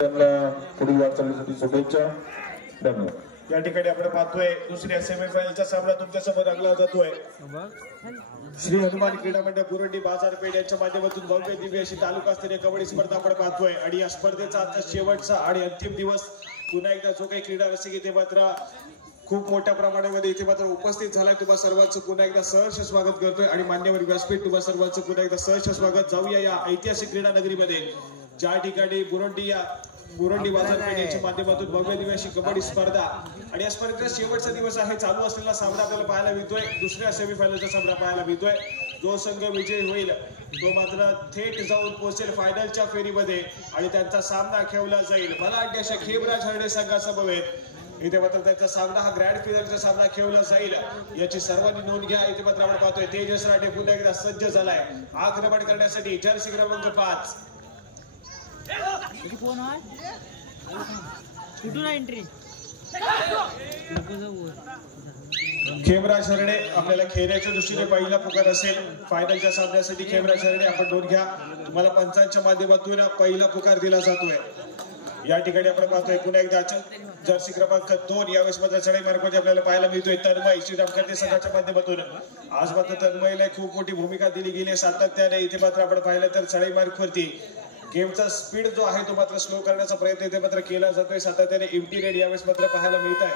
पुढील वाटचालीसाठी शुभेच्छा. धन्यवाद. या ठिकाणी आपण पाहतोय दुसऱ्या सेमीफायनलचा सामना तुमच्या समोर रंगला जातोय. श्री हनुमान क्रीडा मंडळ बुरंडी बाजारपेठ यांच्या माध्यमातून भव्य दिव्य अशी तालुकास्तरीय कबड्डी स्पर्धा आपण पाहतोय आणि या स्पर्धेचा आता शेवटचा आणि अंतिम दिवस. पुन्हा एकदा जो काही क्रीडा रसिक इथे मात्र खूप मोठ्या प्रमाणामध्ये इथे मात्र उपस्थित झालाय. तुम्हा सर्वांचं पुन्हा एकदा सहर्ष स्वागत करतोय आणि मान्यवर व्यासपीठ तुम्हा सर्वांचं पुन्हा एकदा सहर्ष स्वागत. जाऊया या ऐतिहासिक क्रीडा नगरीमध्ये ज्या ठिकाणी बुरंडी बाजारपेठेच्या माध्यमातून भव्य दिव्य अशी कबड्डी स्पर्धा आणि या स्पर्धेचा शेवटचा दिवस आहे. चालू असलेला सामना आपल्याला पाहायला मिळतोय. दुसऱ्या सेमीफायनलचा सामना पाहायला मिळतोय. जो संघ विजयी होईल तो मात्र थेट जाऊन पोहोचेल फायनलच्या फेरीमध्ये आणि त्यांचा सामना खेळला जाईल मला अशा खेबराज हरणे संघासमवेत. इथे मात्र त्यांचा सामना हा ग्रँड फिनालचा सामना खेळला जाईल याची सर्वांनी नोंद घ्या. इथे मात्र आपण पाहतोय तेजस राठे पुन्हा एकदा सज्ज झालाय आक्रमण करण्यासाठी. जर्सी क्रमांक 5 खेमराज हरणे आपल्याला खेळण्याच्या दृष्टीने पहिला पुकार असेल फायनलच्या सामन्यासाठी. खेमराज हरणे आपण नोंद घ्या. तुम्हाला पंचांच्या माध्यमातून पहिला पुकार दिला जातोय. या ठिकाणी आपण पाहतोय पुन्हा एकदा जर्सी क्रमांक 2 यावेळेस मात्र चढाई मार्गामध्ये आपल्याला पाहायला मिळतोय तन्मय श्रीराम कर्ते संघाच्या माध्यमातून. आज मात्र तन्मयला खूप मोठी भूमिका दिली गेली सातत्याने. इथे मात्र आपण पाहिलं तर चढाई मार्गावरती गेमचा स्पीड जो आहे तो मात्र स्लो करण्याचा प्रयत्न इथे मात्र केला जातोय सातत्याने. एम्प्टी रेड यावेळेस मात्र पाहायला मिळत आहे.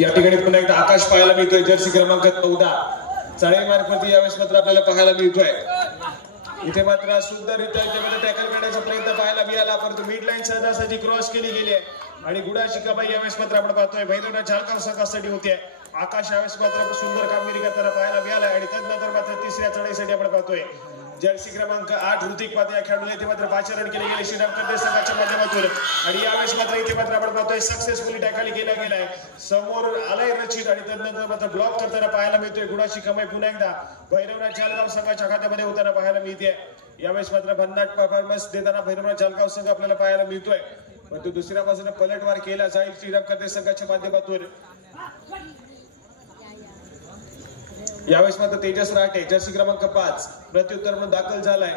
या ठिकाणी पुन्हा एकदा आकाश पाहायला मिळतोय जर्सी क्रमांक 14 चढाई मार्गावरती यावेळेस मात्र आपल्याला पाहायला मिळतोय. इथे मात्र सुंदररित्या टॅकल करण्याचा प्रयत्न पाहायला मिळाला परंतु मिड लाईन सहजासहजी क्रॉस केली गेली आहे आणि गुडा शिकाबाई यावेळेस मात्र आपण पाहतोय भैरवनाथ झालगाव संघासाठी होते. आकाश यावेळेस मात्र सुंदर कामगिरी करताना पाहायला मिळाला आणि त्यानंतर मात्र तिसऱ्या चढाईसाठी आपण पाहतोय जर्सी क्रमांक 8 ऋतिक पाते या खेळाडूला इथे मात्र 5 रन केले गेले श्रीराम कर्ते संघाच्या माध्यमातून आणि यावेळेस मात्र इथे मात्र आपण पाहतोय सक्सेसफुली टॅकल केला गेलाय. समोर आलाय रचित आणि त्यानंतर मात्र ब्लॉक करताना पाहायला मिळतोय गुडा शिकाबाई पुन्हा एकदा भैरवनाथ झालगाव संघाच्या खात्यामध्ये होताना पाहायला मिळते. यावेळेस मात्र भन्नाट परफॉर्मन्स देताना भैरवनाथ झालगाव संघ आपल्याला पाहायला मिळतोय परंतु दुसऱ्या बाजूने पलटवार केला जाईल श्रीराम कर्ते संघाच्या माध्यमातून. यावेळेस मात्र तेजस राठे जर्सी क्रमांक 5 प्रत्युत्तर म्हणून दाखल झालाय.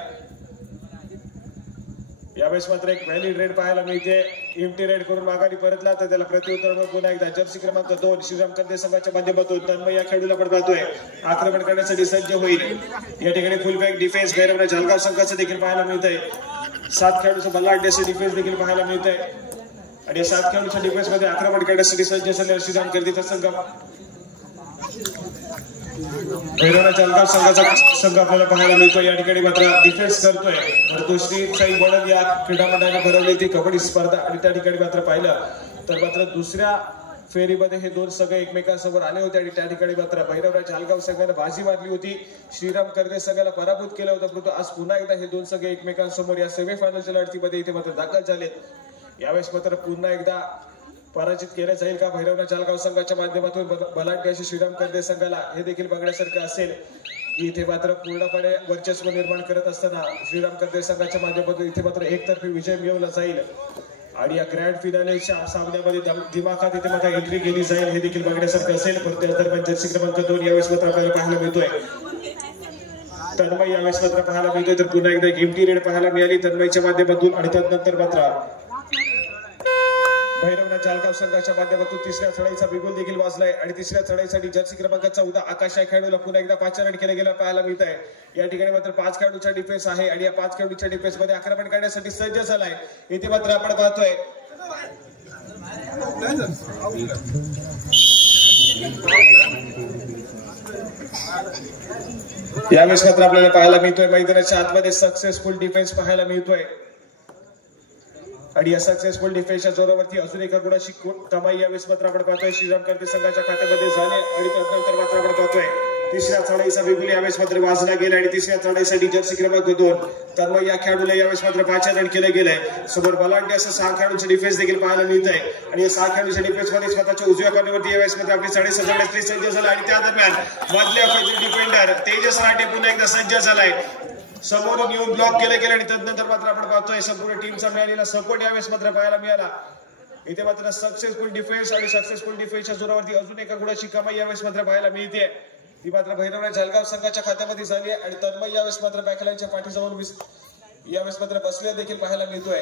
यावेळेस मात्र एक व्हॅलिड रेड पाहायला मिळते. एम्प्टी रेड करून माघारी परतला तर त्याला प्रत्युत्तर म्हणून पुन्हा एकदा जर्सी क्रमांक 2 श्रीराम कर्ते संघाच्या माध्यमातून तन्मय या खेळाडूला आपण पाहतोय आक्रमण करण्यासाठी सज्ज होईल. या ठिकाणी फुल बॅक डिफेन्स भैरवनाथ झालगाव संघाचं देखील पाहायला मिळतंय. 7 खेळाडूचं बल्लाढ्य असे डिफेन्स देखील पाहायला मिळतंय आणि 7 खेळाडूच्या डिफेन्स मध्ये आक्रमण करण्यासाठी सज्ज झालेला श्रीराम कर्तेचा संघ. भैरवनाथ झालगाव संघाचा संघ आपल्याला पाहायला मिळतोय. या ठिकाणी मात्र डिफेन्स करतोय परंतु श्री साई बडल या क्रीडा मंडळाने भरवली ती कबड्डी स्पर्धा आणि त्या ठिकाणी मात्र पाहिलं तर मात्र दुसऱ्या फेरीमध्ये हे दोन संघ एकमेकांसमोर आले होते आणि त्या ठिकाणी मात्र भैरवनाथ झालगाव संघाने बाजी मारली होती. श्रीराम कर्ते संघाला पराभूत केलं होतं परंतु आज पुन्हा एकदा हे दोन संघ एकमेकांसमोर या सेमीफायनलच्या लढतीमध्ये इथे मात्र दाखल झालेत. यावेळेस मात्र पुन्हा एकदा पराजित केलं जाईल का भैरवनाथ झालगाव संघाच्या माध्यमातून बलाढ्य अशी श्रीराम कर्ते संघाला हे देखील बघण्यासारखं असेल की इथे मात्र पूर्णपणे वर्चस्व निर्माण करत असताना श्रीराम कर्ते संघाच्या माध्यमातून इथे मात्र एकतर्फी विजय मिळवला जाईल आणि या ग्रँड फिनालेच्या सामन्यामध्ये दिमाखात इथे मात्र एंट्री केली जाईल हे देखील बघण्यासारखं असेल. परंतु त्या दरम्यान जर्सी क्रमांक 2 यावेळेस मात्र आपल्याला पाहायला मिळतोय तन्मय यावेळेस मात्र पाहायला मिळतोय तर पुन्हा एकदा एक एम्प्टी रेड पाहायला मिळाली तन्मयच्या माध्यमातून आणि त्यानंतर मात्र भैरवनाथ झालगाव संघाच्या माध्यमातून तिसऱ्या चढाईचा बिगुल देखील वाजलाय आणि तिसऱ्या चढाईसाठी जर्सी क्रमांक 14 आकाश या खेळाडूला पुन्हा एकदा 5 रन केले गेला पाहायला मिळत आहे. या ठिकाणी मात्र 5 खेळाडूचा डिफेन्स आहे आणि या 5 खेळाडूच्या डिफेन्स मध्ये आक्रमण करण्यासाठी सज्ज झालाय. इथे मात्र आपण पाहतोय यावेळेस मात्र आपल्याला पाहायला मिळतोय मैदानाच्या आतमध्ये सक्सेसफुल डिफेन्स पाहायला मिळतोय आणि या सक्सेसफुल डिफेन्सच्या जोरावरती अजून एका गुणाची कमाई यावेळेस मात्र आपण पाहतोय श्रीराम कर्ते संघाच्या खात्यामध्ये झाले आणि त्यानंतर मात्र आपण पाहतोय तिसऱ्या चढाईचा बिगुल यावेळेस मात्र वाजला गेला आणि तिसऱ्या चढाईसाठी जर्सी क्रमांक 2 तन्मय या खेळाडूला यावेळेस मात्र 5 रन केले गेले. समोर बलाढ्य असं 6 खेळाडूंचे डिफेन्स देखील पाहायला मिळत आहे आणि या 6 खेळाडूच्या डिफेन्स मध्ये स्वतःच्या उजव्या कॉर्नरवरती यावेळेस मात्र आपली चढाई सजवण्यासाठी सज्ज झाला आणि त्या दरम्यान मधल्या डिफेंडर तेजस राठे पुन्हा एकदा सज्ज झालाय. समोरून येऊन ब्लॉक केले गेले आणि त्यानंतर मात्र आपण पाहतोय संपूर्ण टीमचा मिळालेला सपोर्ट यावेळेस मात्र पाहायला मिळाला. इथे मात्र सक्सेसफुल डिफेन्स आणि सक्सेसफुल डिफेन्सच्या जोरावरती अजून एका गुणाची कमाई यावेळेस मात्र पाहायला मिळते. ती मात्र भैरवनाथ जळगाव संघाच्या खात्यामध्ये झाली आहे आणि तन्मय यावेळेस मात्र बॅकलाईनच्या पाठीजवळ यावेळेस मात्र बसले देखील पाहायला मिळतोय.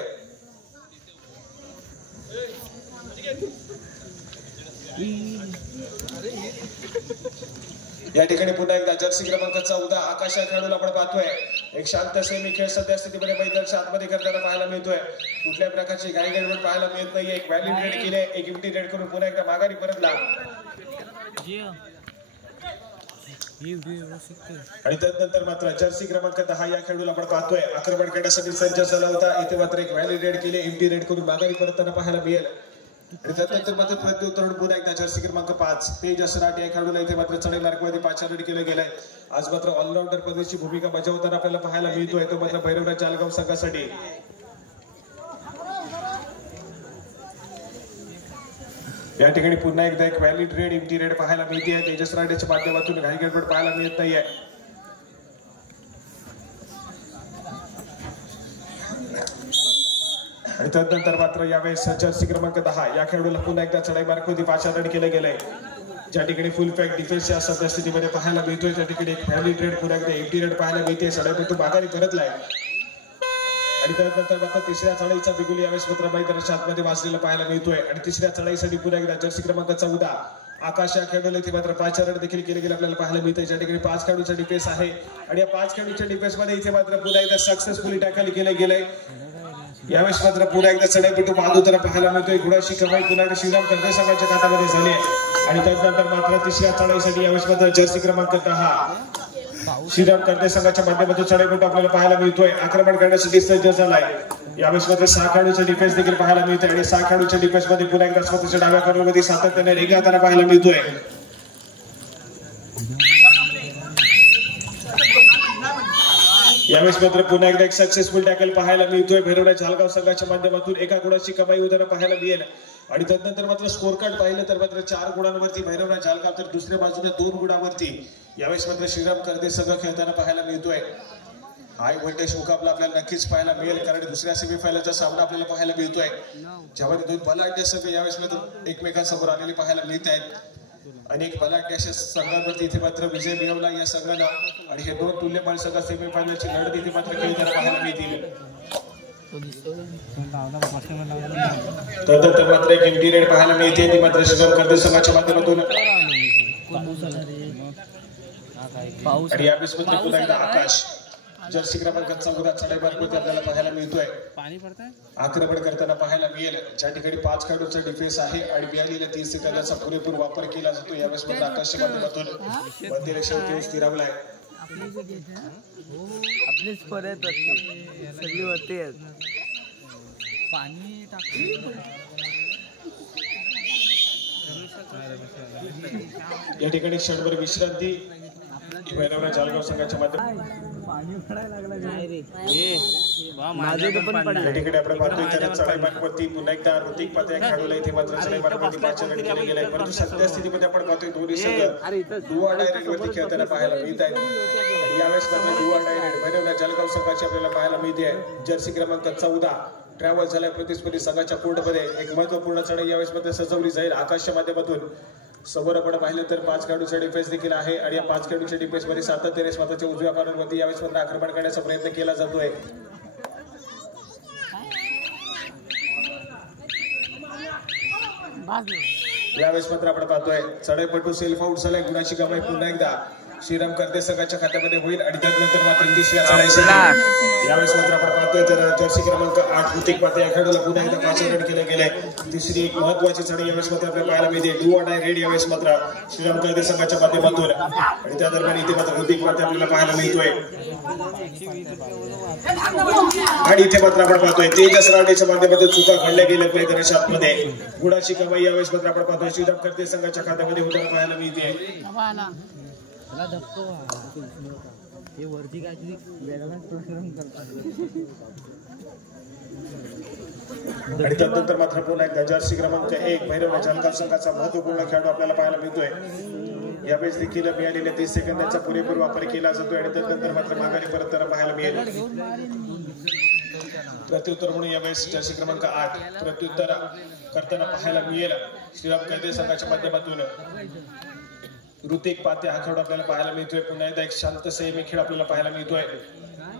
या ठिकाणी पुन्हा एकदा जर्सी क्रमांक 14 आकाश या खेळाडूला आपण पाहतोय. एक शांत सेमी खेळ सध्या स्थितीमध्ये मैदानाच्या आतमध्ये करताना पाहायला मिळतोय. कुठल्याही प्रकारची घाई गडबड पाहायला मिळत नाही. एक व्हॅलिड रेड केले, एक इम्प्टी रेड करून पुन्हा एकदा माघारी परतला आणि त्यानंतर मात्र जर्सी क्रमांक 10 या खेळाडूला आपण पाहतोय. आक्रमण करण्यासाठी सज्ज झाला होता. इथे मात्र एक व्हॅलिड रेड केले, इम्प्टी रेड करून माघारी परतताना पाहायला मिळेल आणि त्यानंतर मात्र प्रत्युत्तर पुन्हा एकदा जर्सी क्रमांक 5 तेजस राठ या खेळाडूला इथे मात्र चढाई मार्गामध्ये 5 रेड केलं गेलंय. आज मात्र ऑलराऊंडर पद्धतीची भूमिका बजावताना आपल्याला पाहायला मिळतोय तो मात्र भैरवनाथ जळगाव संघासाठी. या ठिकाणी पुन्हा एकदा एक व्हॅलिड रेड इम्प्टी रेड पाहायला मिळते. तेजस राठेच्या माध्यमातून घाई गडबड पाहायला मिळत नाहीये. आणि त्यानंतर मात्र यावेळेस जर्सी क्रमांक 10 या खेळाडूला पुन्हा एकदा चढाई मार्गामध्ये 5 रन केले गेले. ज्या ठिकाणी फुल पॅक डिफेन्सच्या सध्या स्थितीमध्ये पाहायला मिळतोय त्या ठिकाणी एक व्हॅलिड रेड पुन्हा एकदा इम्प्टी रेड पाहायला मिळते. चढाईपटू माघारी परतलाय आणि त्यानंतर मात्र तिसऱ्या चढाईचा बिगुल यावेळेस मात्र मैदानाच्या आतमध्ये वाजलेला पाहायला मिळतोय आणि तिसऱ्या चढाईसाठी पुन्हा एकदा जर्सी क्रमांक 14 आकाश या खेळाडूला इथे मात्र 5 रन देखील केले गेले आपल्याला पाहायला मिळतंय. ज्या ठिकाणी 5 खेळाडूचा डिफेन्स आहे आणि या 5 खेळाडूच्या डिफेन्स मध्ये इथे मात्र पुन्हा एकदा सक्सेसफुली टॅकल केलं गेलंय. यावेळेस मात्र पुन्हा एकदा चढाईपटू बांधवताना पाहायला मिळतोय. गुणाची कमाई पुन्हा एकदा श्रीराम कर्वे संघाच्या खात्यामध्ये झाली आहे आणि त्यानंतर मात्र तिसऱ्या चढाईसाठी यावेळेस मात्र जर्सी क्रमांक 10 श्रीराम कर्वे संघाच्या माध्यमातून चढाईपटू आपल्याला पाहायला मिळतोय. आक्रमण करण्यासाठी सज्ज झालाय. यावेळेस मात्र 6 खेळाडूचा डिफेन्स देखील पाहायला मिळतोय आणि 6 खेळाडूच्या डिफेन्स मध्ये पुन्हा एकदा स्वतःच्या डाव्या कॉर्नरमध्ये सातत्याने रेंगाळताना पाहायला मिळतोय. यावेळेस मात्र पुन्हा एकदा एक सक्सेसफुल टॅकल पाहायला मिळतोय. भैरवनाथ जळगाव संघाच्या माध्यमातून एका गुणाची कमाई होताना पाहायला मिळेल आणि त्यानंतर मात्र स्कोर कार्ड पाहिलं तर मात्र 4 गुणांवरती भैरवनाथ जळगाव तर दुसऱ्या बाजूने 2 गुणांवरती यावेळेस मात्र श्रीराम कर्वे संघ खेळताना पाहायला मिळतोय. हाय व्होल्टेज मुकाबला आपल्याला नक्कीच पाहायला मिळेल कारण दुसऱ्या सेमीफायनलचा सामना आपल्याला पाहायला मिळतोय ज्यामध्ये 2 बलाढ्य संघ यावेळेस मात्र एकमेकांसमोर आलेले पाहायला मिळत आहेत. अनेक बलाढ्य अशा संघांवरती इथे मात्र विजय मिळवला या संघानं आणि हे 2 तुल्यबळ संघ सेमीफायनलची लढत इथे मात्र खेळताना पाहायला मिळतील. तर मात्र एक इम्प्टी रेड पाहायला मिळते. ती मात्र श्रीराम कर्वे संघाच्या माध्यमातून आणि यावेळेस मात्र पुन्हा एकदा आकाश जर्सी क्रमांक 14 चढाई मार्गावरती आपल्याला पाहायला मिळतोय. आक्रमण करताना पाहायला मिळेल. ज्या ठिकाणी 5 खेळाडूचा डिफेन्स आहे आणि मिळालेल्या 30 सेकंदाचा पुरेपूर वापर केला जातो. यावेळेस मात्र आकाशच्या माध्यमातून मध्यरेषेवरती स्थिरावलाय. आपलेच परत सगळी होते पाणी या ठिकाणी क्षणभर विश्रांती भैरवनाथ जळगाव संघाच्या माध्यमातून ठिकाणी आपण पाहतोय त्याच्या चढाई मार्गावरती पुन्हा एकदा ऋतिक पात्या खेळाडूला इथे मात्र चढाई मार्गावरती 5 रन केले गेले. परंतु सध्या स्थितीमध्ये आपण पाहतोय दोन्ही संघ डुआ डायरेक्ट वरती खेळताना पाहायला मिळत आहेत. यावेळेस मात्र डुआ डायरेक्ट भैरवनाथ जळगाव संघाची आपल्याला पाहायला मिळते. जर्सी क्रमांक 14 ट्रॅव्हल झालाय प्रतिस्पर्धी संघाच्या कोर्टमध्ये एक महत्वपूर्ण चढाई यावेळेस मात्र सजवली जाईल. आकाशच्या माध्यमातून समोर आपण पाहिलं तर 5 खेळाडूचा डिफेन्स देखील आहे आणि या 5 खेळाडूच्या डिफेन्स मध्ये सातत्याने स्वतःच्या उजव्या कॉर्नरवरती यावेळेस मात्र आक्रमण करण्याचा प्रयत्न केला जातोय. यावेळेस मात्र आपण पाहतोय चढाईपटू सेल्फ आउट झालाय. गुणाची कमाई पुन्हा एकदा श्रीराम कर्वे संघाच्या खात्यामध्ये होईल आणि त्यानंतर मात्र तिसऱ्या चढाईसाठी यावेळेस मात्र आपण पाहतोय तर जर्सी क्रमांक 8 ऋतिक पात्या या खेळाडूला पुन्हा एकदा 5 रन केले गेले. तिसरी एक महत्वाची चढाई यावेळेस मात्र आपल्याला पाहायला मिळते. डू ऑर डाय रेड यावेळेस मात्र श्रीराम कर्वे संघाच्या माध्यमातून आणि त्या दरम्यान इथे मात्र ऋतिक पात्या आपल्याला पाहायला मिळतोय आणि इथे मात्र आपण पाहतोय तेजस राठेच्या माध्यमातून चुका घडल्या गेल्या मैदानाच्या आतमध्ये. गुणाची कमाई यावेळेस मात्र आपण पाहतोय श्रीराम कर्वे संघाच्या खात्यामध्ये होताना पाहायला मिळते. आणि त्यानंतर मात्र पुन्हा एकदा जर्सी क्रमांक 1 भैरवनाथ जळगाव संघाचा महत्वपूर्ण खेळाडू आपल्याला पाहायला मिळतोय. यावेळेस देखील मिळालेल्या 30 सेकंदाचा पुरेपूर वापर केला जातोय आणि त्यानंतर मात्र माघारी परतताना पाहायला मिळेल. प्रत्युत्तर म्हणून यावेळेस जर्सी क्रमांक 8 प्रत्युत्तर करताना पाहायला मिळेल श्रीराम कैदे संघाच्या माध्यमातून ऋतिक पाते हा खेळ आपल्याला पाहायला मिळतोय. पुन्हा एकदा एक शांत संयमी खेळ आपल्याला पाहायला मिळतोय.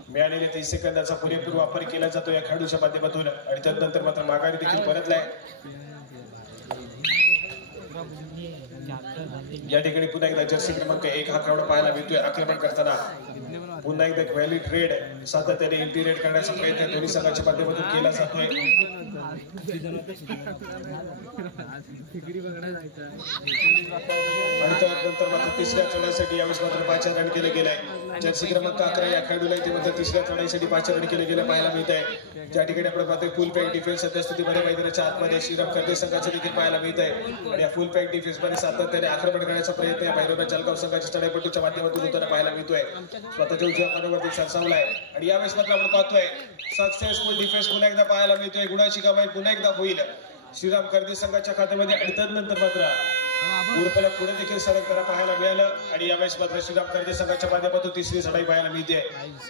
मिळालेल्या 30 सेकंदाचा पुरेपूर वापर केला जातो या खेळाडूच्या माध्यमातून आणि त्यानंतर मात्र माघारी देखील परतलाय. या ठिकाणी पुन्हा एकदा जर्सी क्रमांक 1 हा खेळाडू पाहायला मिळतोय आक्रमण करताना. पुन्हा एकदा व्हॅली ट्रेड सातत्याने इंटिरेट करण्याचा प्रयत्न दोन्ही संघाच्या माध्यमातून केला जातोय. आणि त्यानंतर मात्र तिसऱ्या चढाईसाठी यावेळेस मात्र पाचारण केले गेले आहे. जर्सी क्रमांक 11 या खेळाडूला इथे मात्र तिसऱ्या चढाईसाठी पाचारण केले गेले पाहायला मिळत आहे. ज्या ठिकाणी आपण पाहतोय फुल पॅक डिफेन्स सध्या स्थितीमध्ये मैदानाच्या आतमध्ये श्रीराम कर्दे संघाचं देखील पाहायला मिळत आहे. आणि या फुल पॅक डिफेन्स मध्ये सातत्याने आक्रमण करण्याचा प्रयत्न या भैरवनाथ जळगाव संघाच्या चढाईपटूच्या माध्यमातून होताना पाहायला मिळतोय. स्वतःच्या उजव्या पाठीवरती सरसावलाय आणि यावेळेस मात्र आपण पाहतोय सक्सेसफुल डिफेन्स पुन्हा एकदा पाहायला मिळतोय. गुणाची कमाई पुन्हा एकदा होईल श्रीराम कर्दे संघाच्या खात्यामध्ये. आणि त्यानंतर मात्र उडपला पुढे देखील सरकताना पाहायला मिळालं आणि यावेळेस मात्र श्रीराम कर्दे संघाच्या माध्यमातून तिसरी चढाई पाहायला मिळते.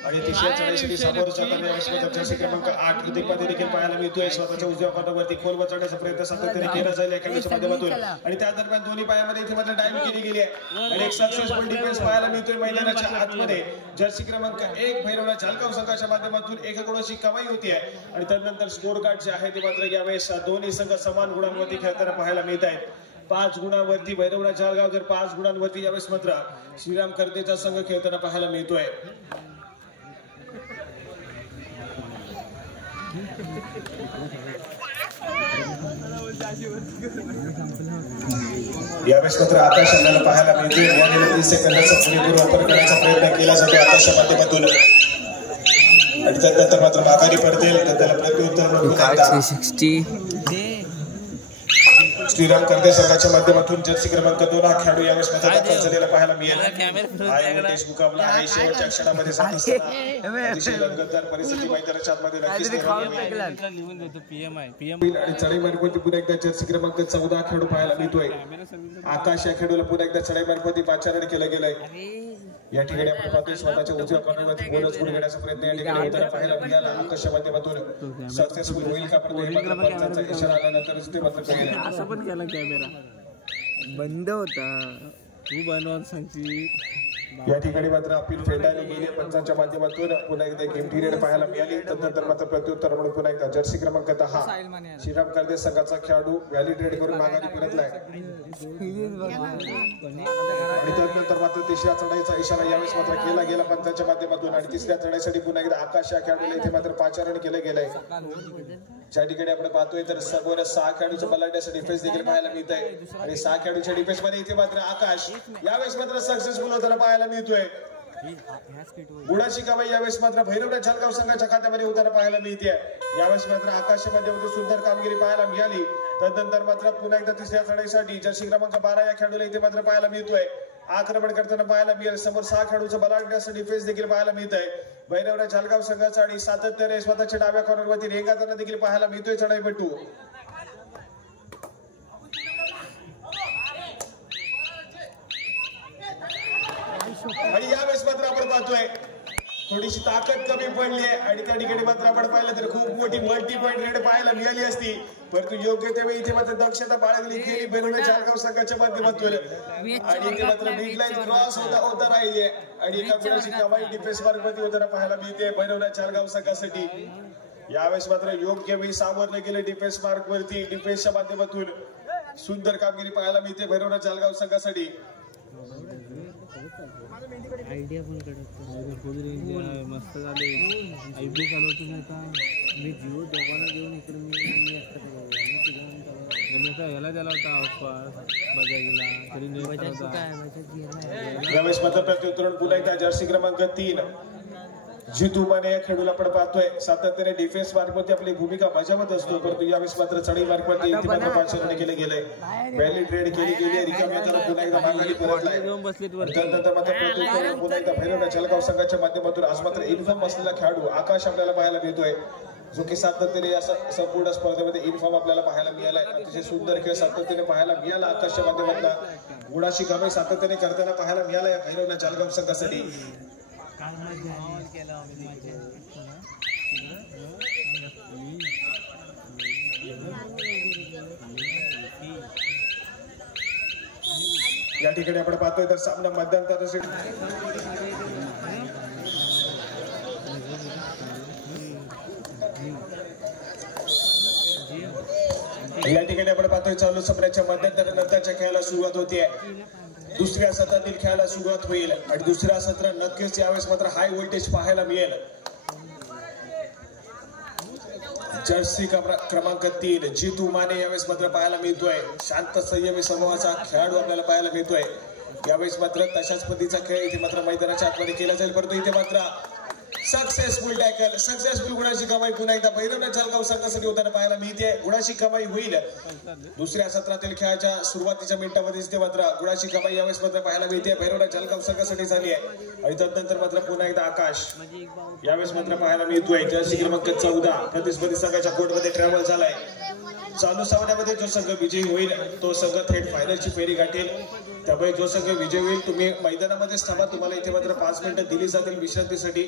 आणि तिसऱ्या चढाईसाठी सामोरं जाताना यावेळेस मात्र जर्सी क्रमांक 8 मध्ये देखील पाहायला मिळतोय. स्वतःच्या उजव्या पाठीवरती खोलवर चढण्याचा प्रयत्न सातत्याने केला जाईल या खेळाच्या माध्यमातून. आणि त्या दरम्यान दोन्ही पायामध्ये इथे मात्र डायव्ह केली गेली आहे आणि एक सक्सेसफुल डिफेन्स पाहायला मिळतोय मैदानाच्या आतमध्ये. जर्सी क्रमांक 1 भैरवनाथ जळगाव संघाच्या माध्यमातून 1 गुणाची कमाई होती आहे. आणि त्यानंतर स्कोर कार्ड जे आहे ते मात्र यावेळेस दोन्ही संघ समान गुणांवरती खेळताना पाहायला मिळत आहेत. 5 गुणांवरती भैरवनाथ जळगाव तर 5 गुणांवरती यावेळेस मात्र श्रीराम कर्देचा संघ खेळताना पाहायला मिळतोय. यावेळेस मात्र आकाश आपल्याला पाहायला मिळतोय. यावेळेला 30 सेकंदाचा पुरेपूर वापर करण्याचा प्रयत्न केला जातो आकाशच्या माध्यमातून. आणि त्यानंतर मात्र माघारी पडतील तर त्याला प्रत्युत्तर श्रीराम कर्दे संघाच्या माध्यमातून जर्सी क्रमांक 2 हा खेळाडू यावेळेस मात्र दाखल झालेला पाहायला मिळेल. मुकाबला आहे शेवटच्या क्षणामध्ये अतिशय रंगतदार परिस्थिती मैदानाच्या आतमध्ये नक्कीच आणि चढाई मार्फत पुन्हा एकदा जर्सी क्रमांक 14 खेळाडू पाहायला मिळतोय. आकाश या खेळाडूला पुन्हा एकदा चढाई मार्फत पाचारण केलं गेलंय. या ठिकाणी आपण पाहतोय स्वतःच्या उजव्या पाठीवरती बोनस गुण घेण्याचा प्रयत्न या ठिकाणी होताना पाहायला मिळाला. आकाशच्या माध्यमातून सक्सेसफुल होईल का पण इशारा आल्यानंतर ते मात्र असं पण केला कॅमेरा बंद होता तू बनवा सांगची. या ठिकाणी मात्र अपील फेटाळली गेली पंचांच्या माध्यमातून. पुन्हा एकदा गेम पिरियड पाहायला मिळाली. त्यानंतर मात्र प्रत्युत्तर म्हणून पुन्हा एकदा जर्सी क्रमांक 10 श्रीराम कर्दे संघाचा खेळाडू व्हॅलिडेट करून माघारी परतलाय. आणि त्यानंतर मात्र तिसऱ्या चढाईचा इशारा यावेळेस मात्र केला गेला पंचांच्या माध्यमातून. आणि तिसऱ्या चढाईसाठी पुन्हा एकदा आकाश या खेळाडूला इथे मात्र पाचारण केलं गेलंय. ज्या ठिकाणी आपण पाहतोय तर समोर 6 खेळाडूचं बलाढ्याचं डिफेन्स देखील पाहायला मिळत आहे. आणि 6 खेळाडूच्या डिफेन्स मध्ये इथे मात्र आकाश यावेळेस मात्र सक्सेसफुल होताना पाहायला मिळतोय. गुणाची कमाई यावेळेस मात्र भैरवनाथ जळगाव संघाच्या खात्यामध्ये होताना पाहायला मिळते. यावेळेस मात्र आकाशच्या माध्यमातून सुंदर कामगिरी पाहायला मिळाली. त्यानंतर मात्र पुन्हा एकदा तिसऱ्या चढाईसाठी जर्सी क्रमांक 12 या खेळाडूला इथे मात्र पाहायला मिळतोय. आक्रमण करताना पाहायला मिळेल. समोर 6 खेळाडूचं बलाढ्याचं डिफेन्स देखील पाहायला मिळत आहे भैरवनाथ जळगाव संघाचा. आणि सातत्याने स्वतःच्या डाव्या कॉर्नरवरती रेंगाळताना देखील पाहायला मिळतोय चढाईपटू. आणि यावेळेस मात्र आपण पाहतोय थोडीशी ताकद कमी पडली आहे. आणि त्या ठिकाणी मात्र आपण पाहिलं तर खूप मोठी मल्टी पॉईंट रेड पाहायला मिळाली असती. परंतु योग्य त्यावेळी इथे मात्र दक्षता बाळगली गेली भैरवनाथ जळगाव संघाच्या माध्यमातून. आणि इथे मात्र बिग लाईन क्रॉस होता राहिली आणि एका गुणाची कमाई डिफेन्स मार्कवरती होताना पाहायला मिळते भैरवनाथ जळगाव संघासाठी. यावेळेस मात्र योग्य वेळी सावरले गेले डिफेन्स मार्कवरती. डिफेन्सच्या माध्यमातून सुंदर कामगिरी पाहायला मिळते भैरवनाथ जळगाव संघासाठी. आयडिया पण कडक मस्त झाले. आयबी चालवतो नाही का मी जिओ दोघांना घेऊन इकडे मी ह्याला दिला होता ऑफर बजाजला तरी. यावेळेस मात्र प्रत्युत्तर पुन्हा एकदा जर्सी क्रमांक 3 जितू माने या खेळाडूला आपण पाहतोय सातत्याने डिफेन्स मार्कवरती आपली भूमिका बजावत असतो. परंतु यावेळेस मात्र चढाई मार्कवरती इथे मात्र पाचारण केले गेले. व्हॅली ट्रेड केली गेली. रिकाम्या पुन्हा एकदा माघारी परतलाय. त्यानंतर मात्र प्रत्युत्तर पुन्हा एकदा भैरवनाथ जळगाव संघाच्या माध्यमातून आज मात्र इन्फॉर्म असलेला खेळाडू आकाश आपल्याला पाहायला मिळतोय. जो की सातत्याने असं संपूर्ण स्पर्धेमध्ये इन्फॉर्म आपल्याला पाहायला मिळालाय. अतिशय सुंदर खेळ सातत्याने पाहायला मिळाला आकाशच्या माध्यमातून. गुणाची कमाई सातत्याने करताना पाहायला मिळालाय भैरवनाथ जळगाव संघासाठी. या ठिकाणी आपण पाहतोय तर सामना मध्यंतरासाठी या ठिकाणी आपण पाहतोय चालू सामन्याच्या मध्यंतरानंतरच्या खेळाला सुरुवात होतीये. दुसऱ्या सत्रातील खेळाला सुरुवात होईल आणि दुसऱ्या सत्र नक्कीच यावेळेस मात्र हाय व्होल्टेज पाहायला मिळेल. जर्सी क्रमांक 3 जितू माने यावेळेस मात्र पाहायला मिळतोय. शांत संयमी समूहाचा खेळाडू आपल्याला पाहायला मिळतोय. यावेळेस मात्र तशाच पद्धतीचा खेळ इथे मात्र मैदानाच्या आतमध्ये केला जाईल, परंतु इथे मात्र सक्सेसफुल टॅकल, सक्सेसफुल गुणाची कमाई पुन्हा एकदा भैरवनाथ जळगाव संघासाठी होताना पाहायला मिळते. गुणाची कमाई होईल दुसऱ्या सत्रातील खेळाच्या सुरुवातीच्या मिनिटांमध्ये इथे मात्र गुणाची कमाई यावेळेस मात्र पाहायला मिळते. भैरवनाथ जळगाव संघासाठी झाली आहे आणि त्यानंतर मात्र पुन्हा एकदा आकाश यावेळेस मात्र पाहायला मिळतोय. जर्सी क्रमांक 14 प्रतिस्पर्धी संघाच्या कोर्टमध्ये ट्रॅव्हल झालाय. चालू सामन्यामध्ये जो संघ विजयी होईल तो संघ थेट फायनलची फेरी गाठेल. त्यामुळे जो संघ विजयी होईल तुम्ही मैदानामध्येच थांबा. तुम्हाला इथे मात्र 5 मिनिटं दिली जातील विश्रांतीसाठी.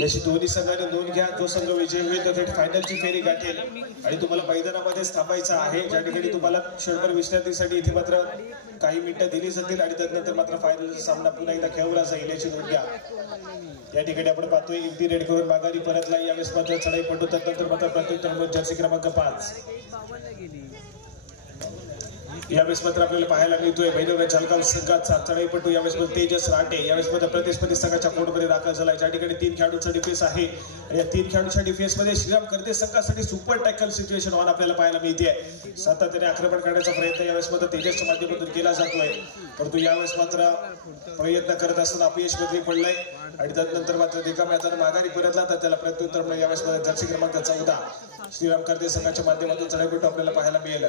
याची दोन्ही संघाने नोंद घ्या. जो संघ विजयी होईल तो थेट फायनलची फेरी गाठेल आणि तुम्हाला मैदानामध्येच थांबायचं आहे. ज्या ठिकाणी तुम्हाला क्षणभर विश्रांतीसाठी इथे मात्र काही मिनिटं दिली जातील आणि त्यानंतर मात्र फायनलचा सामना पुन्हा एकदा खेळवला जाईल याची नोंद घ्या. या ठिकाणी आपण पाहतोय इम्पी रेड करून माघारी परतला. यावेळेस मात्र चढाई पडतो त्यानंतर मात्र प्रत्युत्तर जर्सी क्रमांक 5 यावेळेस मात्र आपल्याला पाहायला मिळतोय. भैरवनाथ जळगाव संघाचा चढाईपटू यावेळेस तेजस राटे यावेळेस मात्र प्रतिस्पर्धी संघाच्या कोर्टमध्ये दाखल झालाय. ज्या ठिकाणी 3 खेळाडूंचा डिफेन्स आहे. या 3 खेळाडूंच्या डिफेन्स मध्ये श्रीराम करते संघासाठी सुपर टॅकल सिच्युएशन ऑन आपल्याला पाहायला मिळते. सातत्याने आक्रमण करण्याचा प्रयत्न यावेळेस मात्र तेजसच्या माध्यमातून केला जातोय, परंतु यावेळेस मात्र प्रयत्न करत असताना अपयश मध्ये पडलाय आणि त्यानंतर मात्र रिकाम्या हाताने माघारी परतला तर त्याला प्रत्युत्तर यावेळेस जर्सी क्रमांक 14 श्रीराम करते संघाच्या माध्यमातून चढाईपटू आपल्याला पाहायला मिळेल.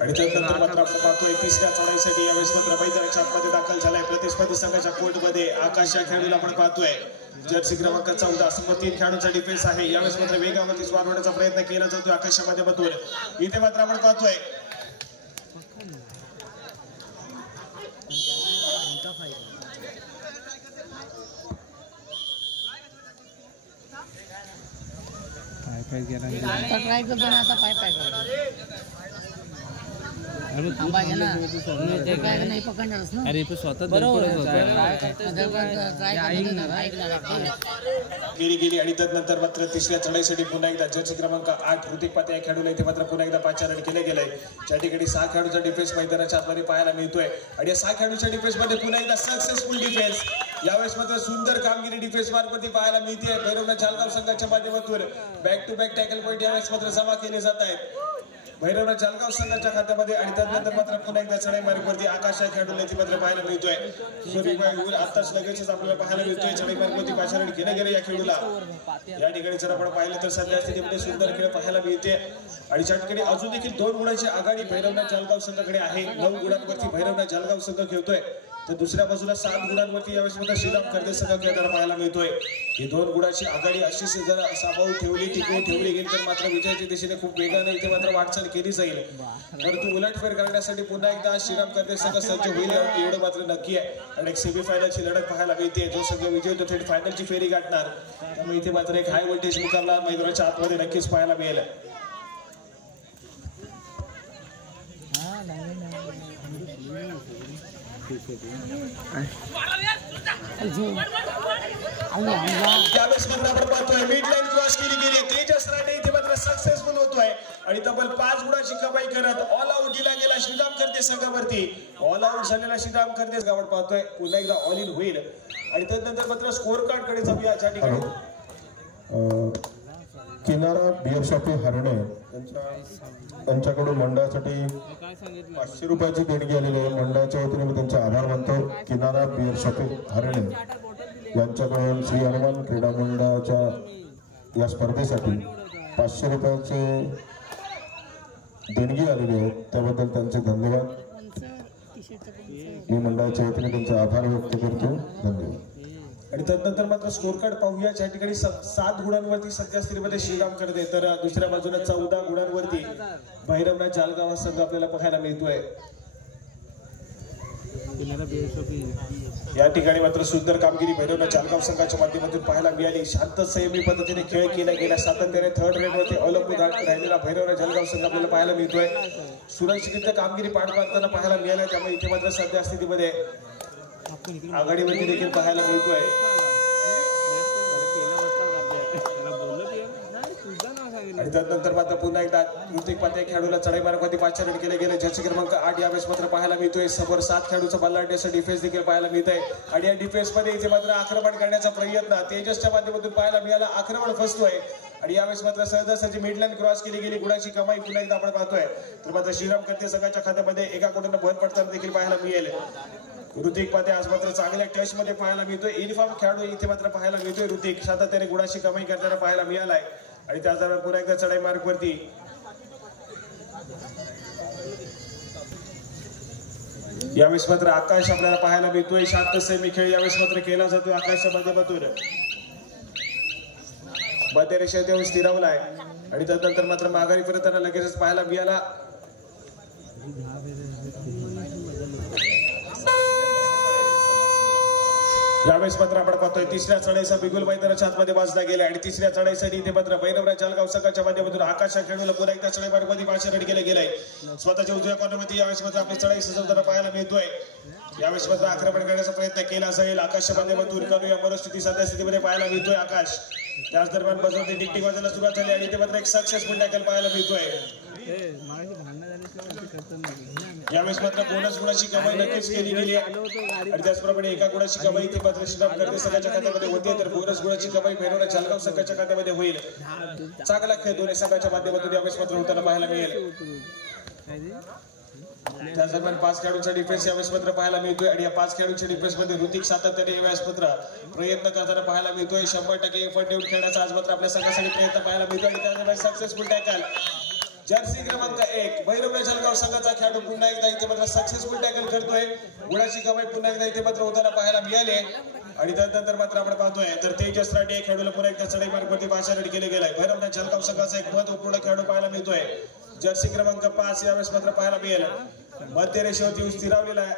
आणि त्यानंतर मात्र आपण पाहतोय तिसऱ्या चढाईसाठी यावेळेस मात्र मैदानाच्या आतमध्ये दाखल झालाय. प्रतिस्पर्धी संघाच्या कोर्टमध्ये आकाश या खेळाडूला आपण पाहतोय. जर्सी क्रमांक 14 समोर 3 खेळाडूंचा डिफेन्स आहे. यावेळेस मात्र वेगावरती वाढवण्याचा प्रयत्न केला जातोय आकाशच्या माध्यमातून. इथे मात्र आपण पाहतोय ट्राय करतो ना आता पाय नाही पकडणारच ना. अरे स्वतः गेली आणि त्यानंतर मात्र तिसऱ्या चढाईसाठी पुन्हा एकदा जर्सी क्रमांक 8 ऋतिक पाते या खेळाडूला इथे मात्र पुन्हा एकदा 5 रन केले गेले. ज्या ठिकाणी 6 खेळाडूंचा डिफेन्स मैदानाच्या आतमध्ये पाहायला मिळतोय आणि या 6 खेळाडूंच्या डिफेन्स मध्ये पुन्हा एकदा सक्सेसफुल डिफेन्स यावेळेस मात्र सुंदर कामगिरी डिफेन्स मार्फत पाहायला मिळते. भैरवनाथ जळगाव संघाच्या माध्यमातून back to back tackle point यावेळेस मात्र जमा केले जात आहेत भैरवनाथ जळगाव संघाच्या खात्यामध्ये आणि त्यानंतर मात्र पुन्हा एकदा चढाई मार्गावरती आकाश या खेळाडूला इथे मात्र पाहायला मिळतोय. सूर्यभाई आताच लगेचच आपल्याला पाहायला मिळतोय चढाई मार्गावरती 5 रन केले गेले या खेळाडूला. या ठिकाणी जर आपण पाहिलं तर सध्या स्थितीमध्ये सुंदर खेळ पाहायला मिळते आणि ज्या ठिकाणी अजून देखील 2 गुणांची आघाडी भैरवनाथ जळगाव संघाकडे आहे. 9 गुणांवरती भैरवनाथ जळगाव संघ खेळतोय तर दुसऱ्या बाजूला 7 गुणांवरती यावेळेस मात्र श्रीराम करते संघ खेळताना पाहायला मिळतोय. ही 2 गुणांची आघाडी अशीच जर सांभाळून ठेवली टिकवून ठेवली गेली तर मात्र विजयाच्या दिशेने खूप वेगाने इथे मात्र वाटचाल केली जाईल. परंतु उलटफेर करण्यासाठी पुन्हा एकदा श्रीराम करते संघ सज्ज होईल एवढं मात्र नक्की आहे आणि एक सेमीफायनलची लढत पाहायला मिळते. जो संघ विजय होतो थेट फायनलची फेरी गाठणार. त्यामुळे इथे मात्र एक हाय व्होल्टेज मुकाबला मैदानाच्या आतमध्ये नक्कीच पाहायला मिळेल. त्यावेळेस मात्र आपण पाहतोय मिड लाईन क्रॉस केली गेली. तेजस राणे इथे मात्र सक्सेसफुल होतोय आणि तब्बल 5 गुणाची कमाई करत ऑल आउट दिला गेला श्रीराम करते संघावरती. ऑल आउट झालेला श्रीराम करते संघावर पाहतोय पुन्हा एकदा ऑल इन होईल आणि त्यानंतर मात्र स्कोर कार्ड कडे जाऊया. ज्या ठिकाणी किनारा बिअर शॉपी हरणे त्यांच्याकडून मंडळासाठी 500 रुपयाची देणगी आलेली आहे. मंडळाच्या वतीने मी त्यांचे आभार मानतो. किनारा बिअर शॉपी हरणे यांच्याकडून श्री हनुमान क्रीडा मंडळाच्या या स्पर्धेसाठी 500 रुपयाचे देणगी आलेली आहे त्याबद्दल त्यांचे धन्यवाद. मी मंडळाच्या वतीने त्यांचे आभार व्यक्त करतो. धन्यवाद. आणि त्यानंतर मात्र स्कोर कार्ड पाहूया. ज्या ठिकाणी 7 गुणांवरती सध्या स्थितीमध्ये श्रीराम करते तर दुसऱ्या बाजूला 14 गुणांवरती भैरवनाथ जळगाव संघ आपल्याला पाहायला मिळतोय. या ठिकाणी मात्र सुंदर कामगिरी भैरवनाथ जालगाव संघाच्या माध्यमातून पाहायला मिळाली. शांत संयमी पद्धतीने खेळ केला गेला. सातत्याने थर्ड रेडवरती अवलंबून राहिलेला भैरवनाथ जालगाव संघ आपल्याला पाहायला मिळतोय. सुरक्षित कामगिरी पार पाडताना पाहायला मिळाली. त्यामुळे इथे मात्र सध्या स्थितीमध्ये आघाडीवरती देखील पाहायला मिळतोय. आणि त्यानंतर मात्र पुन्हा एकदा ऋतिक पाटे खेळाडूला चढाई मार्गावरती 5 रन केले गेले. जर्सी क्रमांक 8 यावेळेस मात्र पाहायला मिळतोय. समोर 7 खेळाडूचा बल्लांडेचा डिफेन्स देखील पाहायला मिळत आहे. आणि या डिफेन्स मध्ये इथे मात्र आक्रमण करण्याचा प्रयत्न तेजसच्या माध्यमातून पाहायला मिळाला. आक्रमण फसतोय आणि यावेळेस मात्र सहजासहजी मिडलाईन क्रॉस केली गेली. गुणाची कमाई पुन्हा एकदा आपण पाहतोय. तर मात्र श्रीराम करते संघाच्या खात्यामध्ये एका गुणांना भर पडताना देखील पाहायला मिळेल. ऋतिक पाटे आज मात्र चांगल्या टच मध्ये पाहायला मिळतोय. युनिफॉर्म खेळाडू इथे मात्र पाहायला मिळतोय. ऋतिक सातत्याने गुणाची कमाई करताना पाहायला मिळालाय. आणि त्याच दरम्यान पुन्हा एकदा चढाई मार्ग वरती यावेळेस मात्र आकाश आपल्याला पाहायला मिळतोय. शांत सेमी खेळ यावेळेस मात्र केला जातोय. आकाशच्या माध्यमातून मध्य रेषेत येऊन स्थिरावलाय. आणि त्यानंतर मात्र माघारी फिरताना लगेचच पाहायला मिळाला. यावेळेस मात्र आपण पाहतोय तिसऱ्या चढाईचा बिगुल मैदानाच्या आतमध्ये वाजला गेला. आणि तिसऱ्या चढाईसाठी इथे मात्र भैरवनाथ जालगाव संघाच्या माध्यमातून आकाश खेळूला पुन्हा एकदा चढाई मार्गामध्ये 5 रन केले गेलाय. स्वतःच्या उजव्या कॉर्नरमध्ये यावेळेस मात्र आपली चढाई सजवताना पाहायला मिळतोय. यावेळेस मात्र आक्रमण करण्याचा प्रयत्न केला जाईल. आकाशच्या माध्यमातून करू या मनस्थिती सध्या स्थितीमध्ये पाहायला मिळतोय. आकाश त्याच दरम्यान बजवती टिकटिक वाजायला सुरुवात झाली. आणि इथे मात्र एक सक्सेसफुल टॅकल पाहायला मिळतोय. यावेळेस मात्र बोनस गुणाची कमाई नक्कीच केली गेली आहे. आणि त्याचप्रमाणे एका गुणाची कमाई इथे मात्र श्रीराम करते संघाच्या खात्यामध्ये होते. तर बोनस गुणाची कमाई भैरवनाथ जालगाव संघाच्या खात्यामध्ये होईल. चांगला खेळ दोन्ही संघाच्या माध्यमातून यावेळेस मात्र होताना पाहायला मिळेल. त्याच दरम्यान 5 खेळाडूंचा डिफेन्स यावेळेस मात्र पाहायला मिळतोय. आणि या 5 खेळाडूंच्या डिफेन्स मध्ये ऋतिक सातत्याने यावेळेस मात्र प्रयत्न करताना पाहायला मिळतोय. 100% एफर्ट देऊन खेळण्याचा आज मात्र आपल्या संघासाठी प्रयत्न पाहायला मिळतोय. आणि त्याचबरोबर सक्सेसफुल टॅकल जर्सी क्रमांक 1 भैरवनाथ जालगाव संघाचा खेळाडू पुन्हा एकदा इथे मात्र सक्सेसफुल टॅकल करतोय. गुणाची कमाई पुन्हा एकदा इथे मात्र होताना पाहायला मिळाली. आणि त्यानंतर मात्र आपण पाहतोय तर तेजस राठी खेळाडूला पुन्हा एकदा चढाई मार्गावरती 5 रन केले गेलाय. भैरवनाथ जालगाव संघाचा एक महत्वपूर्ण खेळाडू पाहायला मिळतोय. जर्सी क्रमांक 5 यावेळेस मात्र पाहायला मिळेल. मध्य रेषेवरती स्थिरावलेला आहे.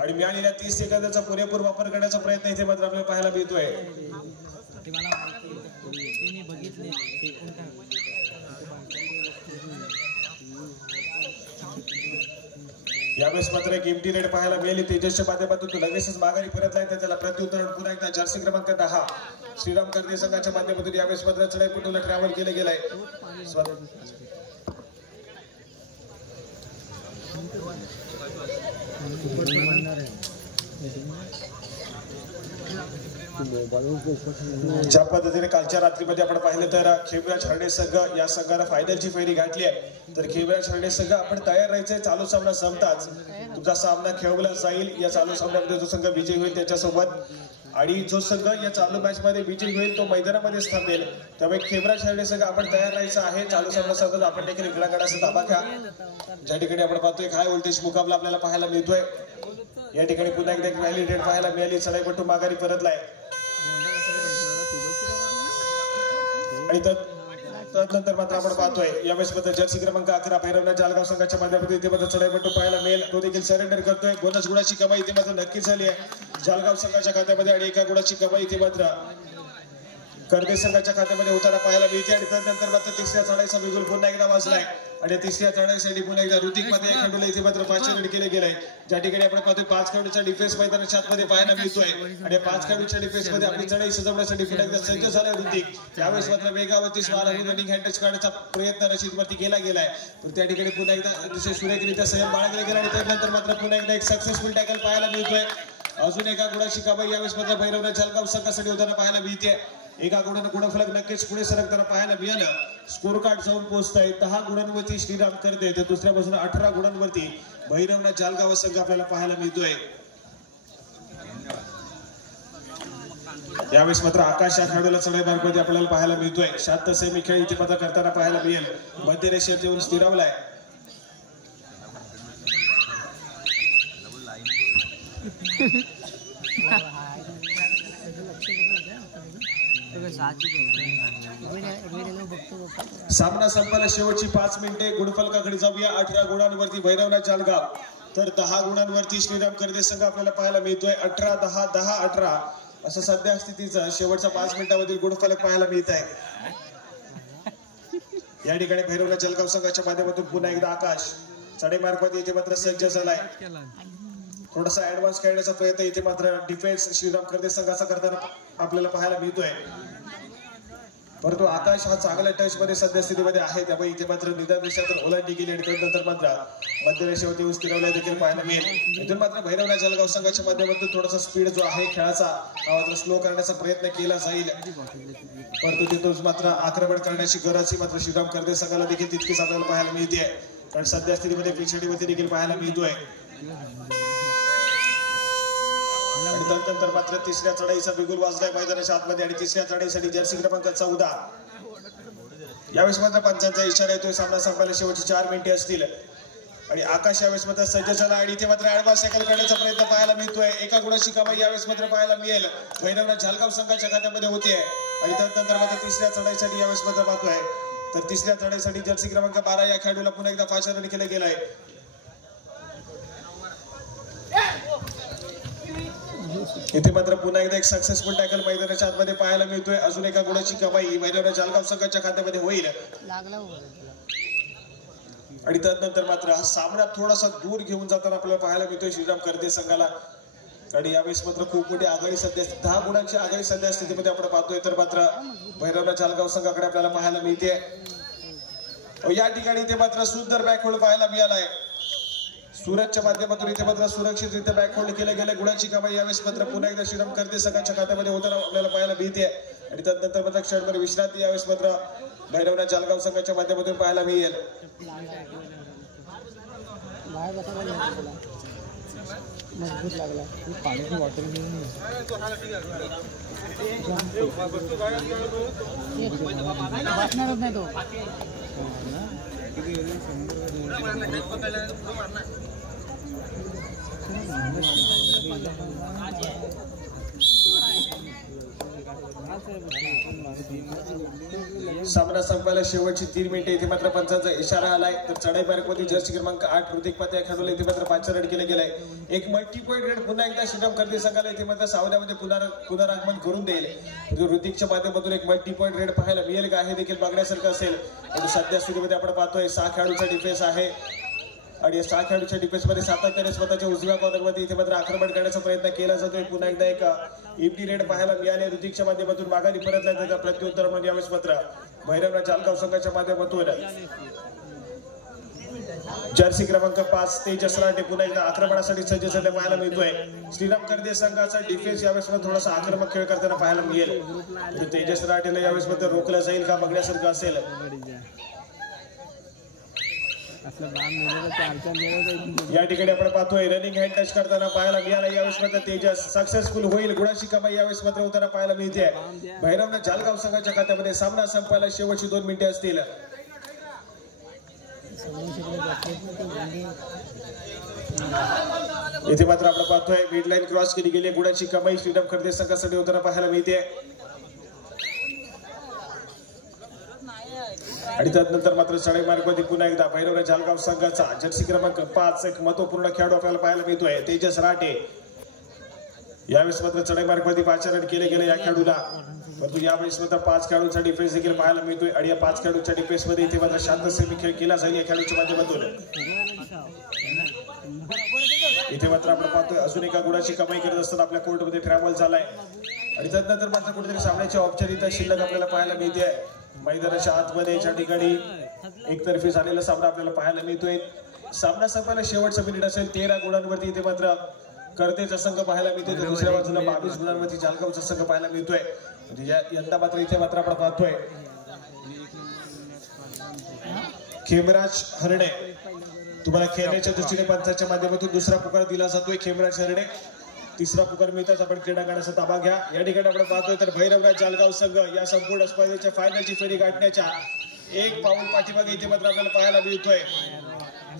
आणि मिळालेल्या 30 सेकंदाचा पुरेपूर वापर करण्याचा प्रयत्न इथे मात्र आपल्याला पाहायला मिळतोय. यावेळेस मात्र एक एम्प्टी रेड पाहायला मिळाली. तेजसच्या माध्यमातून तो लगेचच माघारी परतलाय. त्याला प्रत्युत्तर पुन्हा एकदा जर्सी क्रमांक 10 श्रीराम करते संघाच्या माध्यमातून यावेळेस मात्र चढाईपटूला ट्रॅव्हल केले गेलाय. ज्या पद्धतीने कालच्या रात्रीमध्ये आपण पाहिलं तर खेबराज हरणे संघ या संघाला फायनलची फेरी गाठली आहे. तर खेबराज हरणे संघ आपण तयार राहायचंय. चालू सामना संपताच तुमचा सामना खेळवला जाईल. या चालू सामन्यामध्ये जो संघ विजयी होईल त्याच्यासोबत आणि जो संघ या चालू मॅच मध्ये विजयी होईल तो मैदानामध्येच थांबेल. त्यामुळे खेबराज हरणे संघ आपण तयार राहायचं आहे. चालू सामना संपताच आपण देखील गडागडाचा ताबा घ्या. ज्या ठिकाणी आपण पाहतोय हाय व्होल्टेज मुकाबला आपल्याला पाहायला मिळतोय. या ठिकाणी पुन्हा एकदा एक व्हॅली रेड पाहायला मिळाली. चढाईपटू माघारी परतलाय. आणि त्यानंतर मात्र आपण पाहतोय यावेळेस मात्र जर्सी क्रमांक 11 भैरवनाथ जालगाव संघाच्या माध्यमातून इथे मात्र चढाईपटू पाहायला मिळेल. तो देखील सरेंडर करतोय. बोनस गुणाची कमाई इथे मात्र नक्कीच झाली आहे जालगाव संघाच्या खात्यामध्ये. आणि एका गुणाची कमाई इथे मात्र करते संघाच्या खात्यामध्ये होताना पाहायला मिळते. आणि त्यानंतर मात्र तिसऱ्या चढाईचा बिगुल पुन्हा एकदा वाजलाय. आणि तिसऱ्या चढाईसाठी पुन्हा एकदा ऋतिक मध्ये खेळाडूला इथे मात्र 5 रन केले गेले. ज्या ठिकाणी आपण पाहतोय 5 खेळाडूचा डिफेन्स मैदानाच्या आतमध्ये पाहायला मिळतोय. आणि 5 खेळाडूच्या डिफेन्स मध्ये आपली चढाई सजवण्यासाठी पुन्हा एकदा सज्ज झालाय ऋतिक. त्यावेळेस मात्र वेगावरती स्वार होऊन रनिंग हँडटच काढण्याचा प्रयत्न रशीदवरती केला गेलाय. तर त्या ठिकाणी पुन्हा एकदा अतिशय सुरेखरित्या संयम बाळगला गेला. आणि त्यानंतर मात्र पुन्हा एकदा एक सक्सेसफुल टॅकल पाहायला मिळतोय. अजून एका गुणाची कमाई यावेळेस मात्र भैरवनाथ जालगाव संघासाठी होताना पाहायला मिळते. एका गुणानं गुणफलक नक्कीच पुढे सरकताना पाहायला मिळालं. स्कोर कार्ड जाऊन पोहोचताय 10 गुणांवरती श्रीराम करते. तर दुसऱ्या बाजूला 18 गुणांवरती भैरवनाथ जालगाव संघ आपल्याला पाहायला मिळतोय. यावेळेस मात्र आकाश या खेळाडूला चढाई मार्गावरती आपल्याला पाहायला मिळतोय. शांत सेमी खेळ इथे मात्र करताना पाहायला मिळेल. मध्य रेषेत येऊन स्थिरावलाय. सामना संपायला शेवटची 5 मिनिटे. गुणफलकाकडे जाऊया. 18 गुणांवरती भैरवनाथ जालगाव तर 10 गुणांवरती श्रीराम कर्दे संघ आपल्याला पाहायला मिळतोय. 18-10, 10-18 असं सध्या स्थितीचा शेवटचा 5 मिनिटांमधील गुणफलक पाहायला मिळत आहे. या ठिकाणी भैरवनाथ जळगाव संघाच्या माध्यमातून पुन्हा एकदा आकाश चढे मार्गामध्ये इथे मात्र सज्ज झालाय. थोडासा ऍडव्हान्स खेळण्याचा प्रयत्न इथे मात्र डिफेन्स श्रीराम कर्दे संघाचा करताना आपल्याला पाहायला मिळतोय. परंतु आकाश हा चांगल्या टच मध्ये सध्या स्थितीमध्ये आहे. त्यामुळे इथे मात्र निदान रेषेतून ओलांडली गेली आणि नंतर मात्र मध्य रेषेवरती येऊन स्थिरवल्या देखील पाहायला मिळेल. इथून मात्र भैरवनाथ जळगाव संघाच्या माध्यमातून थोडासा स्पीड जो आहे खेळाचा हा मात्र स्लो करण्याचा प्रयत्न केला जाईल. परंतु तिथून मात्र आक्रमण करण्याची गरज ही मात्र श्रीराम कर्दे संघाला देखील तितकीच आपल्याला पाहायला मिळते. कारण सध्या स्थितीमध्ये पिछडीवरती देखील पाहायला मिळतोय. आणि नंतर मात्र तिसऱ्या चढाईचा बिगुल वाजलाय मैदानाच्या आतमध्ये आणि तिसऱ्या चढाईसाठी जर्सी क्रमांक 14. यावेळेस मात्र पंचांचा इशारा येतोय. सामना संपायला शेवटची 4 मिनिटे असतील आणि आकाश यावेळेस मात्र सज्ज झाला आणि इथे मात्र ऍडव्हान्स टॅकल करण्याचा प्रयत्न पाहायला मिळतोय. एका गुणाची कमाई यावेळेस मात्र पाहायला मिळेल. भैरवनाथ जळगाव संघाच्या खात्यामध्ये होते आणि नंतर मात्र तिसऱ्या चढाईसाठी यावेळेस मात्र पाहतोय. तर तिसऱ्या चढाईसाठी जर्सी क्रमांक 12 या खेळाडूला पुन्हा एकदा पाचारण केलं गेलंय. इथे मात्र पुन्हा एकदा एक सक्सेसफुल टॅकल मैदानाच्या आतमध्ये पाहायला मिळतोय. अजून एका गुणाची कमाई भैरवनाथ जळगाव संघाच्या खात्यामध्ये होईल आणि त्यानंतर मात्र हा सामना थोडासा दूर घेऊन जाताना आपल्याला पाहायला मिळतोय श्रीराम कर्दे संघाला. आणि यावेळेस मात्र खूप मोठी आघाडी सध्या 10 गुणांची आघाडी सध्या स्थितीमध्ये आपण पाहतोय. तर मात्र भैरवनाथ जळगाव संघाकडे आपल्याला पाहायला मिळते. या ठिकाणी इथे मात्र सुंदर बॅकहोल्ड पाहायला मिळालाय. सुरतच्या माध्यमातून इथे मात्र सुरक्षितरित्या बॅकहोल्ड केलं गेलं. गुणाची कमाई यावेळेस मात्र पुन्हा एकदा श्रीराम कर्दे संघाच्या खात्यामध्ये होताना आपल्याला पाहायला मिळते. आणि त्यानंतर मात्र क्षणभर विश्रांती यावेळेस मात्र भैरवनाथ जळगाव संघाच्या माध्यमातून पाहायला मिळेल. पाण्याची बॉटल घेऊन सामना संपायला शेवटची 3 मिनिटे. इथे मात्र पंचांचा इशारा आलाय. तर चढाई मार्गावरती जर्सी क्रमांक 8 ऋतिक पात्या या खेळाडूला इथे मात्र 5 रन केले गेलाय. एक मल्टी पॉईंट रेड पुन्हा एकदा श्रीराम कर्दे संघाला इथे मात्र सावधामध्ये पुनरागमन करून देईल. ऋतिकच्या माध्यमातून एक मल्टी पॉईंट रेड पाहायला मिळेल का हे देखील बघण्यासारखं असेल. सध्या स्थितीमध्ये आपण पाहतोय 6 खेळाडूचा डिफेन्स आहे आणि 6 खेळाडूच्या डिफेन्स मध्ये सातत्याने स्वतःच्या उजव्या कॉर्नरमध्ये इथे मात्र आक्रमण करण्याचा प्रयत्न केला जातोय. पुन्हा एकदा एक इम्प्टी रेड पाहायला मिळाले. ऋतिकच्या माध्यमातून माघारी परतल्या त्याचा प्रत्युत्तर म्हणजे यावेळेस मात्र भैरवनाथ जळगाव संघाच्या माध्यमातून जर्सी क्रमांक 5 तेजस राठे पुन्हा एकदा आक्रमणासाठी सज्ज झाले पाहायला मिळतोय. श्रीराम कर्दे संघाचा डिफेन्स यावेळेस थोडासा आक्रमक खेळ करताना पाहायला मिळेल. तेजस राठेला यावेळेस मात्र रोखलं जाईल का बघण्यासारखं असेल. या ठिकाणी आपण पाहतोय रनिंग हँड टच करताना पाहायला मिळाला. यावेळेस मात्र तेजस सक्सेसफुल होईल. गुणाची कमाई यावेळेस मात्र होताना पाहायला मिळते. भैरवनाथ जळगाव संघाच्या खात्यामध्ये सामना संपायला शेवटची 2 मिनिटे असतील. इथे मात्र आपण पाहतोय मिड लाईन क्रॉस केली गेली. गुणाची कमाई श्रीराम कर्दे संघासाठी होताना पाहायला मिळते. आणि त्यानंतर मात्र चढाई मार्गावरती पुन्हा एकदा भैरवनाथ जळगाव संघाचा जर्सी क्रमांक 5 एक महत्वपूर्ण खेळाडू आपल्याला पाहायला मिळतोय तेजस राठे. यावेळेस मात्र चढाई मार्गावरती पाचारण केले गेले या खेळाडूला. परंतु यावेळेस मात्र 5 खेळाडूंचा डिफेन्स देखील पाहायला मिळतोय आणि या 5 खेळाडूंच्या डिफेन्स मध्ये इथे मात्र शांतसेमी खेळ केला जाईल या खेळाडूच्या माध्यमातून. इथे मात्र आपण पाहतोय अजून एका गुणाची कमाई करत असताना आपल्या कोर्टमध्ये ट्रॅव्हल झालाय आणि त्यानंतर मात्र कुठेतरी सामन्याची औपचारिकता शिल्लक आपल्याला पाहायला मिळते. मैदानाच्या आतमध्ये या ठिकाणी एकतर्फी झालेला सामना आपल्याला पाहायला मिळतोय. सामना संपायला शेवटचा मिनिट असेल. 13 गुणांवरती इथे मात्र कर्देचा संघ पाहायला मिळतोय. तर दुसऱ्या बाजूला 22 गुणांवरती जळगावचा संघ पाहायला मिळतोय. म्हणजे यंदा मात्र इथे मात्र आपण पाहतोय खेमराज हरणे तुम्हाला खेळण्याच्या दृष्टीने पंचाच्या माध्यमातून दुसरा पुकार दिला जातोय. खेमराज हरणे तिसरा पुकार मिळताच आपण क्रीडांगणाचा ताबा घ्या. या ठिकाणी आपण पाहतोय तर भैरवनाथ जळगाव संघ या संपूर्ण स्पर्धेच्या फायनलची फेरी गाठण्याच्या 1 पाऊल पाठीमागे इथे मात्र आपल्याला पाहायला मिळतोय.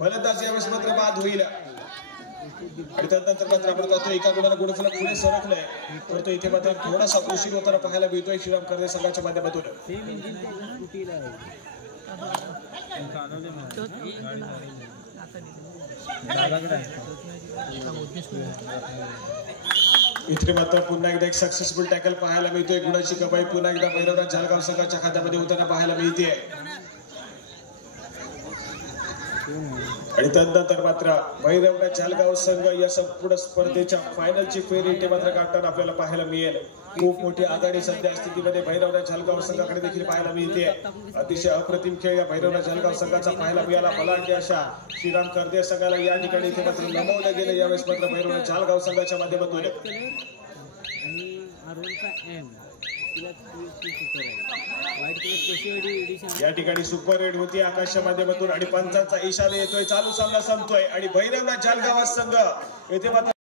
फलंदाज यावेळेस मात्र बाद होईल आणि त्यानंतर मात्र आपण पाहतोय एका गुणाला गुणफलक पुढे सरकलंय. परंतु इथे मात्र थोडासा उशीर होताना पाहायला मिळतोय श्रीराम कर्दे संघाच्या माध्यमातून. दादाकडे आहे. इथे मात्र पुन्हा एकदा एक सक्सेसफुल टॅकल पाहायला मिळतोय. गुणाची कमाई पुन्हा एकदा भैरवनाथ झालगाव संघाच्या खात्यामध्ये होताना पाहायला मिळते. आणि त्यानंतर मात्र भैरवनाथ झालगाव संघ या संपूर्ण स्पर्धेच्या फायनलची फेरी इथे मात्र गाठताना आपल्याला पाहायला मिळेल. खूप मोठी आघाडी सध्या स्थितीमध्ये भैरवनाथ झालगाव संघाकडे देखील पाहायला मिळते. अतिशय अप्रतिम खेळ या भैरवनाथ झालगाव संघाचा पाहायला मिळाला. बलाढ्य अशा श्रीराम करदे संघाला या ठिकाणी इथे मात्र नमवलं गेलं. यावेळेस मात्र भैरवनाथ झालगाव संघाच्या माध्यमातून आणि आरोनचा एम तिला सुपर आहे. व्हाईट कलर कशी एडिशन या ठिकाणी सुपर रेड होती आकाशच्या माध्यमातून आणि पंचांचा इशारा येतोय. चालू सामना संपतोय आणि भैरवनाथ झालगाव संघ येथे मात्र